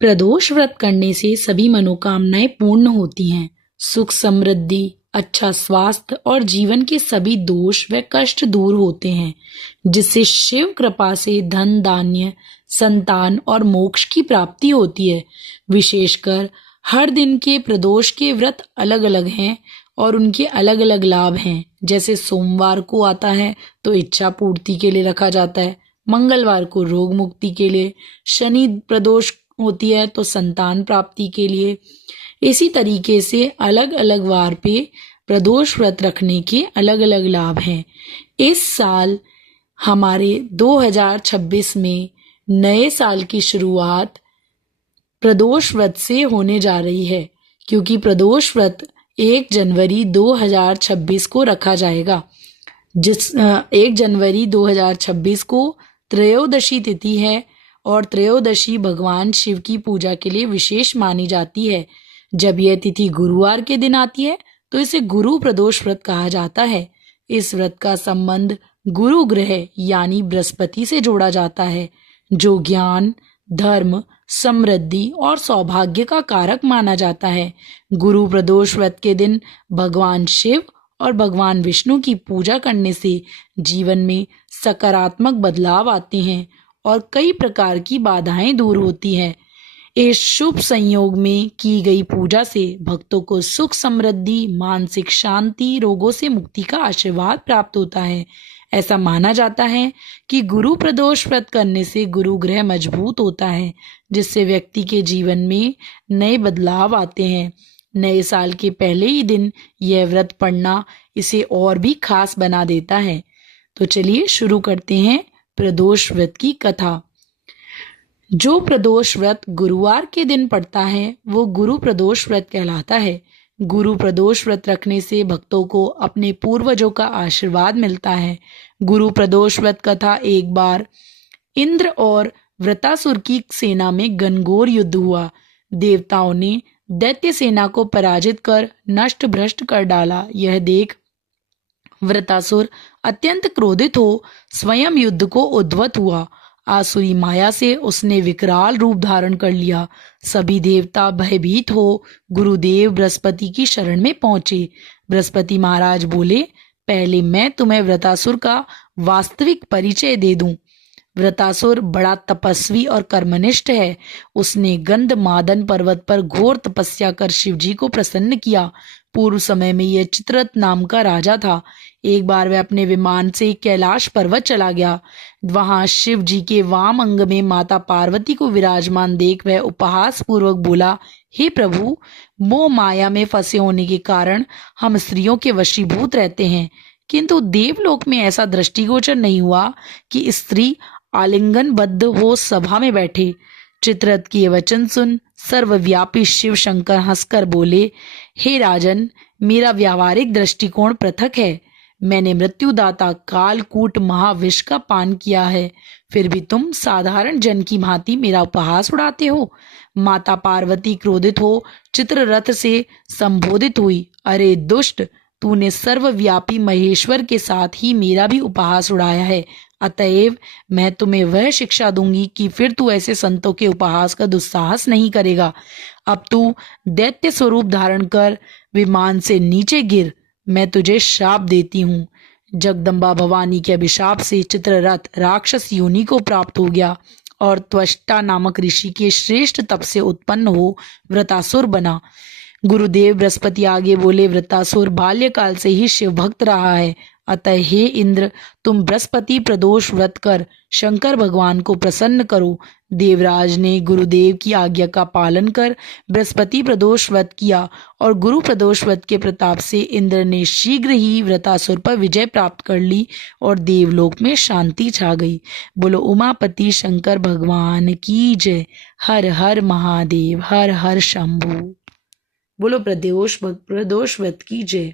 प्रदोष व्रत करने से सभी मनोकामनाएं पूर्ण होती हैं। सुख समृद्धि, अच्छा स्वास्थ्य और जीवन के सभी दोष व कष्ट दूर होते हैं, जिससे शिव कृपा से धन धान्य, संतान और मोक्ष की प्राप्ति होती है। विशेषकर हर दिन के प्रदोष के व्रत अलग अलग हैं और उनके अलग अलग लाभ हैं। जैसे सोमवार को आता है तो इच्छा पूर्ति के लिए रखा जाता है, मंगलवार को रोग मुक्ति के लिए, शनि प्रदोष होती है तो संतान प्राप्ति के लिए। इसी तरीके से अलग अलग वार पे प्रदोष व्रत रखने के अलग अलग लाभ हैं। इस साल हमारे 2026 में नए साल की शुरुआत प्रदोष व्रत से होने जा रही है, क्योंकि प्रदोष व्रत 1 जनवरी 2026 को रखा जाएगा। 1 जनवरी 2026 को त्रयोदशी तिथि है और त्रयोदशी भगवान शिव की पूजा के लिए विशेष मानी जाती है। जब यह तिथि गुरुवार के दिन आती है तो इसे गुरु प्रदोष व्रत कहा जाता है। इस व्रत का संबंध गुरु ग्रह यानी बृहस्पति से जोड़ा जाता है, जो ज्ञान, धर्म, समृद्धि और सौभाग्य का कारक माना जाता है। गुरु प्रदोष व्रत के दिन भगवान शिव और भगवान विष्णु की पूजा करने से जीवन में सकारात्मक बदलाव आते हैं और कई प्रकार की बाधाएं दूर होती हैं। इस शुभ संयोग में की गई पूजा से भक्तों को सुख समृद्धि, मानसिक शांति, रोगों से मुक्ति का आशीर्वाद प्राप्त होता है। ऐसा माना जाता है कि गुरु प्रदोष व्रत करने से गुरु ग्रह मजबूत होता है, जिससे व्यक्ति के जीवन में नए बदलाव आते हैं। नए साल के पहले ही दिन यह व्रत पढ़ना इसे और भी खास बना देता है। तो चलिए शुरू करते हैं प्रदोष व्रत की कथा। जो प्रदोष व्रत गुरुवार के दिन पड़ता है वो गुरु प्रदोष व्रत कहलाता है। गुरु प्रदोष व्रत रखने से भक्तों को अपने पूर्वजों का आशीर्वाद मिलता है। गुरु प्रदोष व्रत कथा एक बार इंद्र और वृतासुर की सेना में घनघोर युद्ध हुआ। देवताओं ने दैत्य सेना को पराजित कर नष्ट भ्रष्ट कर डाला। यह देख वृतासुर अत्यंत क्रोधित हो स्वयं युद्ध को उद्वत हुआ। आसुरी माया से उसने विकराल रूप धारण कर लिया। सभी देवता भयभीत हो गुरुदेव बृहस्पति की शरण में पहुंचे। बृहस्पति महाराज बोले, पहले मैं तुम्हें वृतासुर का वास्तविक परिचय दे दूं। वृतासुर बड़ा तपस्वी और कर्मनिष्ठ है। उसने गंधमादन पर्वत पर घोर तपस्या कर शिवजी को प्रसन्न किया। पूर्व समय में यह चित्ररथ नाम का राजा था। एक बार वह अपने विमान से कैलाश पर्वत चला गया। वहां शिव जी के वाम अंग में माता पार्वती को विराजमान देख वह उपहास पूर्वक बोला, हे प्रभु, मोह माया में फंसे होने के कारण हम स्त्रियों के वशीभूत रहते हैं, किंतु देवलोक में ऐसा दृष्टिगोचर नहीं हुआ कि स्त्री आलिंगनबद्ध हो सभा में बैठे। चित्ररथ के वचन सुन सर्वव्यापी शिव शंकर हंसकर बोले, हे राजन, मेरा व्यावहारिक दृष्टिकोण पृथक है। मैंने मृत्युदाता कालकूट महाविष का पान किया है, फिर भी तुम साधारण जन की भांति मेरा उपहास उड़ाते हो। माता पार्वती क्रोधित हो चित्ररथ से संबोधित हुई, अरे दुष्ट, तूने सर्वव्यापी महेश्वर के साथ ही मेरा भी उपहास उड़ाया है। अतएव मैं तुम्हें वह शिक्षा दूंगी कि फिर तू ऐसे संतों के उपहास का दुस्साहस नहीं करेगा। अब तू दैत्य स्वरूप धारण कर विमान से नीचे गिर, मैं तुझे श्राप देती हूँ। जगदम्बा भवानी के अभिशाप से चित्ररथ राक्षस योनि को प्राप्त हो गया और त्वष्टा नामक ऋषि के श्रेष्ठ तप से उत्पन्न हो वृतासुर बना। गुरुदेव बृहस्पति आगे बोले, वृतासुर बाल्यकाल से ही शिव भक्त रहा है, अतः हे इंद्र, तुम बृहस्पति प्रदोष व्रत कर शंकर भगवान को प्रसन्न करो। देवराज ने गुरुदेव की आज्ञा का पालन कर बृहस्पति प्रदोष व्रत किया और गुरु प्रदोष व्रत के प्रताप से इंद्र ने शीघ्र ही वृतासुर पर विजय प्राप्त कर ली और देवलोक में शांति छा गई। बोलो उमापति शंकर भगवान की जय। हर हर महादेव, हर हर शंभू। बोलो प्रदोष व्रत की जय।